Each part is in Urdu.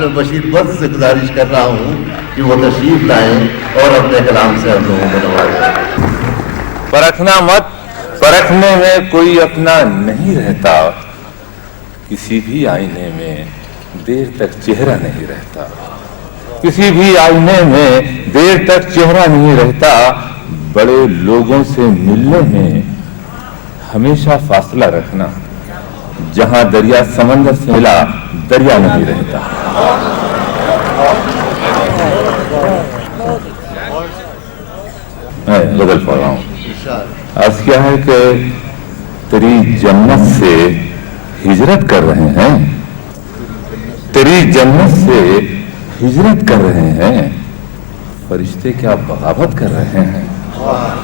ماسٹر بشیر بخش سے گزارش کر رہا ہوں کہ وہ تشریف لائیں اور اپنے کلام سے ہم لوگوں کو نوازیں۔ پرکھنا مت، پرکھنے میں کوئی اپنا نہیں رہتا، کسی بھی آئینے میں دیر تک چہرہ نہیں رہتا، کسی بھی آئینے میں دیر تک چہرہ نہیں رہتا، بڑے لوگوں سے ملنے میں ہمیشہ فاصلہ رکھنا، جہاں دریا سمندر سے ملا دریا نہیں رہتا۔ میں بدل پڑ رہا ہوں۔ عرض کیا ہے کہ تیری جنت سے ہجرت کر رہے ہیں، تیری جنت سے ہجرت کر رہے ہیں، فرشتے کیا بغاوت کر رہے ہیں۔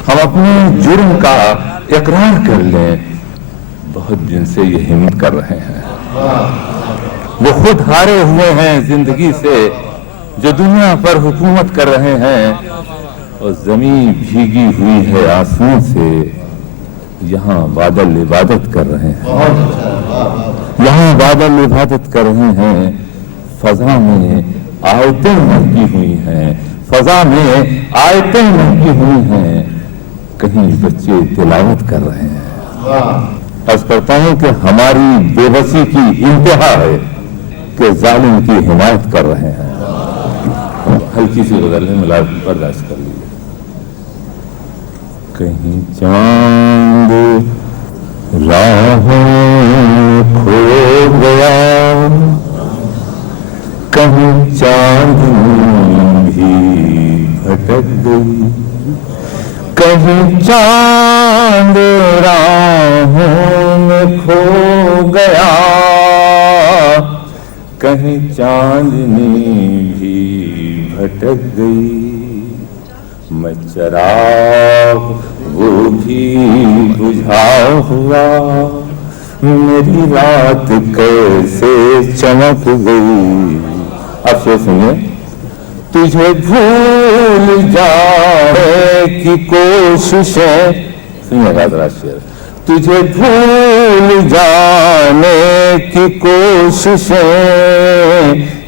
ہم اپنے جرم کا اقرار کر لیں، بہت دن سے یہ ہمت کر رہے ہیں۔ وہ خود ہارے ہوئے ہیں زندگی سے، جو دنیا پر حکومت کر رہے ہیں، اور زمین بھیگی ہوئی ہے آنسوؤں سے، یہاں بادل عبادت کر رہے ہیں، یہاں بادل عبادت کر رہے ہیں، فضا میں آیتیں مہکی ہوئی ہیں، فضا میں آیتیں مہکی ہوئی ہیں، کہیں بچے تلاوت کر رہے ہیں۔ عرض کرتا ہوں کہ ہماری بے بسی کی انتہا ہے کہ ظالم کی حمایت کر رہے ہیں۔ ہلکی سی غزل ہے، ملا برداشت کر لیجیے۔ کہیں چاند راہوں کھو گیا، کہیں چاندنی بھی بھٹک گئی، کہیں چاند راہوں میں کھو گیا، کہیں چاندنی بھی بھٹک گئی، میں چراغ وہ بھی بجھا ہوا، میری رات کیسے چمک گئی۔ اب سے سنیے، تجھے بھول جانے کی کوششیں، سنیے گا ذرا شعر، تجھے بھول جانے کی کوششیں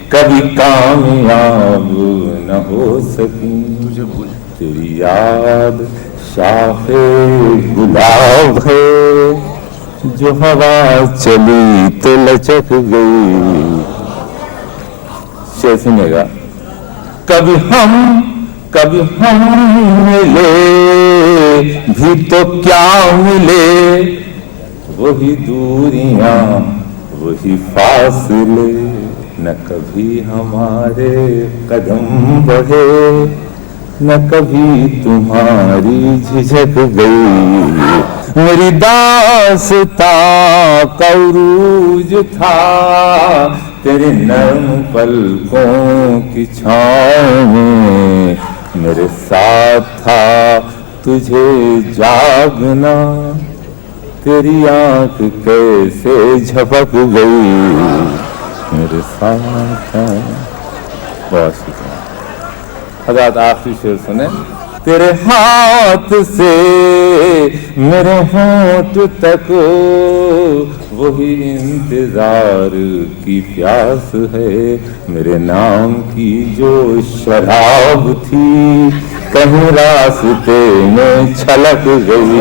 کبھی کامیاب نہ ہو سکیں، تیری یاد شاخ گلاب ہے، جو ہوا چلی تو لچک گئی۔ شعر سنیے گا، کبھی ہم ملے بھی تو کیا ملے، وہی دوریاں وہی فاصلے، نہ کبھی ہمارے قدم بڑھے، نہ کبھی تمہاری جھجک گئی، میری داستاں کا عروج تھا تیرے نرم پلکوں کی چھاؤں میں، میرے ساتھ تھا تجھے جاگنا، تیری آنکھ کیسے جھپک گئی، میرے ساتھ تھا۔ بہت شکریہ حضرات۔ آخری شعر سنیں، تیرے ہاتھ سے میرے ہونٹ تک وہی انتظار کی پیاس ہے، میرے نام کی جو شراب تھی کہیں راستے میں چھلک گئی۔